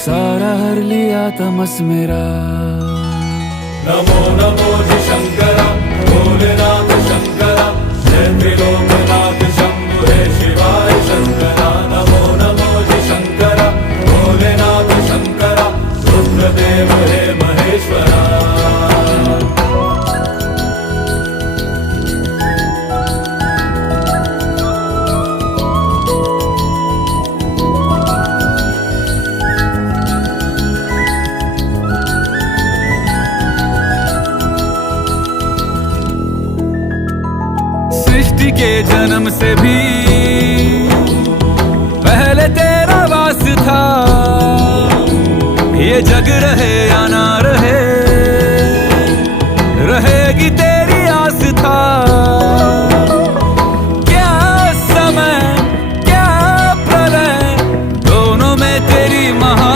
सारा हर लिया तमस मेरा। नमो नमो जी शंकरा, भोलेनाथ शंकरा, जय त्रिलोकनाथ शंभु हे शिवाय शंकरा। नमो नमो जी शंकरा, भोलेनाथ शंकरा, रुद्रदेव हे महेश्वरा। सृष्टि के जन्म से भी पहले तेरा वास था। ये जग रहे या ना रहे, रहेगी तेरी